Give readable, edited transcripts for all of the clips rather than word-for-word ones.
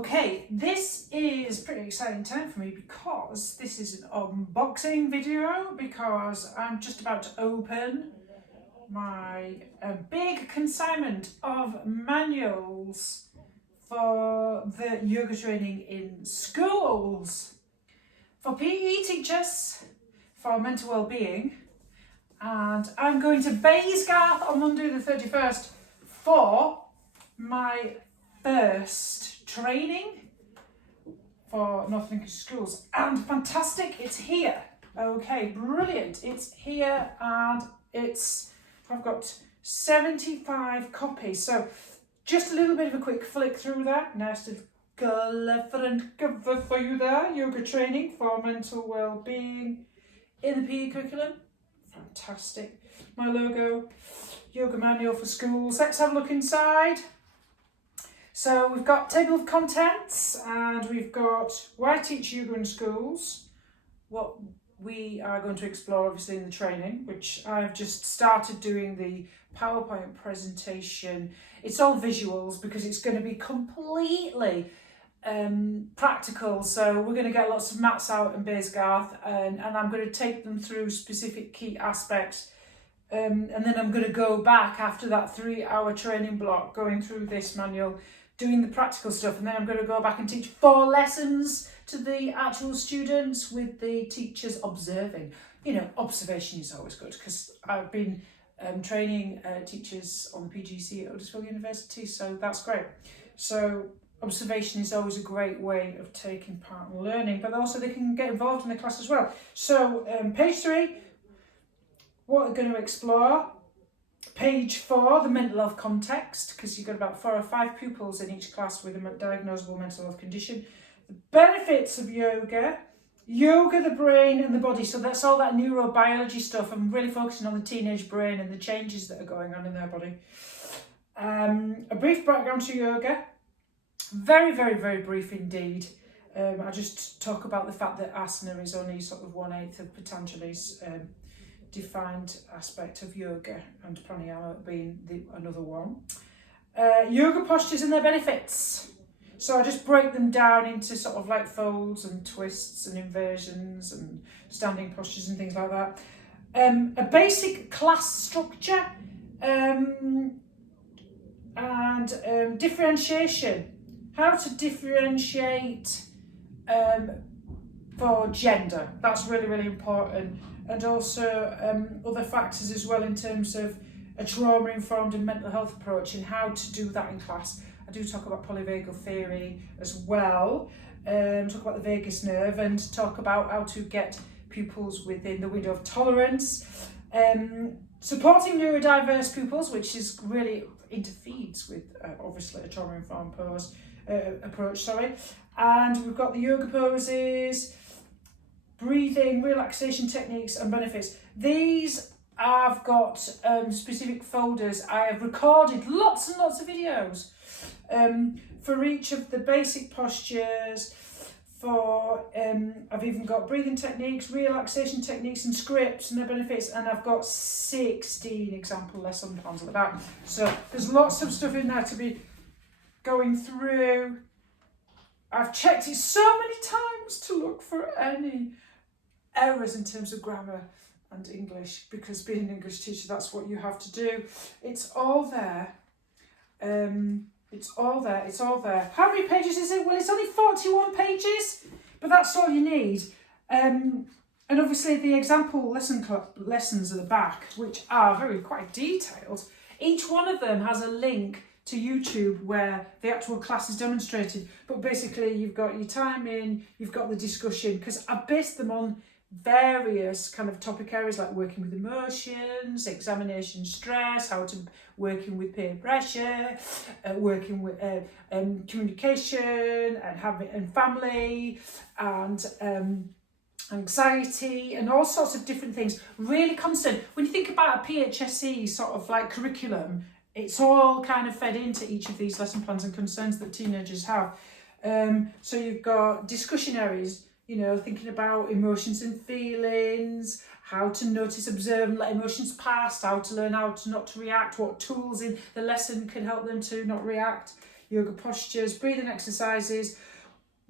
Okay, this is a pretty exciting time for me because this is an unboxing video because I'm just about to open my big consignment of manuals for the yoga training in schools, for PE teachers, for mental well-being, and I'm going to Baysgarth on Monday the 31st for my first training for North Lincolnshire schools, and fantastic, it's here. Okay, brilliant, it's here, and I've got 75 copies, so just a little bit of a quick flick through that. Nice to cover for you there. Yoga training for mental well-being in the PE curriculum. Fantastic. My logo, yoga manual for schools. Let's have a look inside. So we've got table of contents, and we've got why teach yoga in schools, what we are going to explore obviously in the training, which I've just started doing the PowerPoint presentation. It's all visuals because it's going to be completely practical, so we're going to get lots of mats out in Baysgarth, and I'm going to take them through specific key aspects, and then I'm going to go back after that 3-hour training block going through this manual, doing the practical stuff, and then I'm going to go back and teach 4 lessons to the actual students with the teachers observing. You know, observation is always good because I've been training teachers on the PGC at Huddersfield University, so that's great. So observation is always a great way of taking part in learning, but also they can get involved in the class as well. So page 3, what we're going to explore. Page 4, the mental health context, because you've got about 4 or 5 pupils in each class with a diagnosable mental health condition. The benefits of yoga, the brain and the body. So that's all that neurobiology stuff. I'm really focusing on the teenage brain and the changes that are going on in their body. A brief background to yoga. Very, very, very brief indeed. I just talk about the fact that asana is only sort of 1/8 of Patanjali's defined aspect of yoga, and pranayama being another one. Yoga postures and their benefits. So I just break them down into sort of like folds and twists and inversions and standing postures and things like that. A basic class structure and differentiation. How to differentiate for gender. That's really, really important. And also other factors as well in terms of a trauma-informed and mental health approach and how to do that in class. I do talk about polyvagal theory as well, talk about the vagus nerve, and talk about how to get pupils within the window of tolerance. Supporting neurodiverse pupils, which is really interfeeds with obviously a trauma-informed approach. And we've got the yoga poses, breathing, relaxation techniques and benefits. These I've got specific folders. I have recorded lots and lots of videos for each of the basic postures. I've even got breathing techniques, relaxation techniques and scripts and their benefits, and I've got 16 example lesson plans like that. So there's lots of stuff in there to be going through. I've checked it so many times to look for any errors in terms of grammar and English, because being an English teacher, that's what you have to do. It's all there. It's all there. How many pages is it? Well, it's only 41 pages, but that's all you need. And obviously the example lessons at the back, which are quite detailed. Each one of them has a link to YouTube where the actual class is demonstrated, but basically you've got your timing, you've got the discussion, because I based them on various kind of topic areas like working with emotions, examination stress, how to working with peer pressure, working with communication and family and anxiety and all sorts of different things. Really constant. When you think about a PHSE sort of like curriculum, it's all kind of fed into each of these lesson plans and concerns that teenagers have. So you've got discussion areas, you know, thinking about emotions and feelings, how to notice, observe and let emotions pass, how to learn how to not to react, what tools in the lesson can help them to not react. yoga postures, breathing exercises,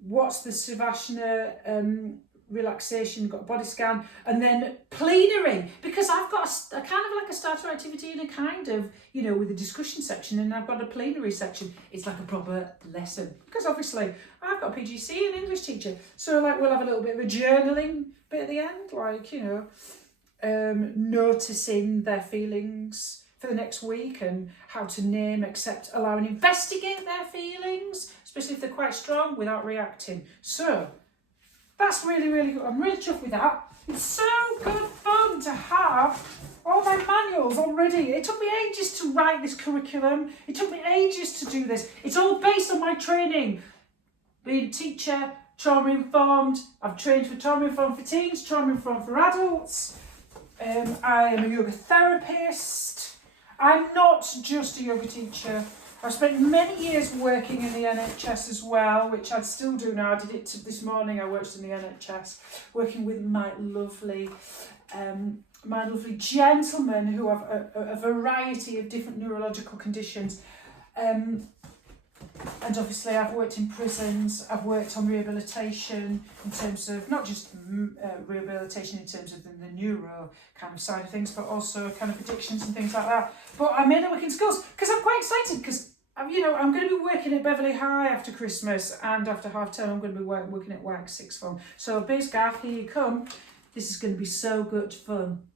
what's the Savasana relaxation, got a body scan, and then plenary, because I've got a kind of like a starter activity and a kind of, you know, with a discussion section, and I've got a plenary section. It's like a proper lesson, because obviously I've got a PGC and English teacher, so like we'll have a little bit of a journaling bit at the end, like, you know, noticing their feelings for the next week and how to name, accept, allow and investigate their feelings, especially if they're quite strong, without reacting. So that's really, really good. I'm really chuffed with that. It's so good fun to have all my manuals already. It took me ages to write this curriculum. It took me ages to do this. It's all based on my training. Being a teacher, trauma informed. I've trained for trauma informed for teens, trauma informed for adults. I am a yoga therapist. I'm not just a yoga teacher. I've spent many years working in the NHS as well, which I still do now. I did it this morning. I worked in the NHS, working with my lovely gentlemen who have a variety of different neurological conditions. And obviously I've worked in prisons, I've worked on rehabilitation in terms of, not just rehabilitation in terms of the neuro kind of side of things, but also kind of addictions and things like that. But I mainly work in schools because I'm quite excited, because you know, I'm going to be working at Beverley High after Christmas, and after half term I'm going to be working at WAG sixth form. So Biz Gav, here you come. This is going to be so good fun.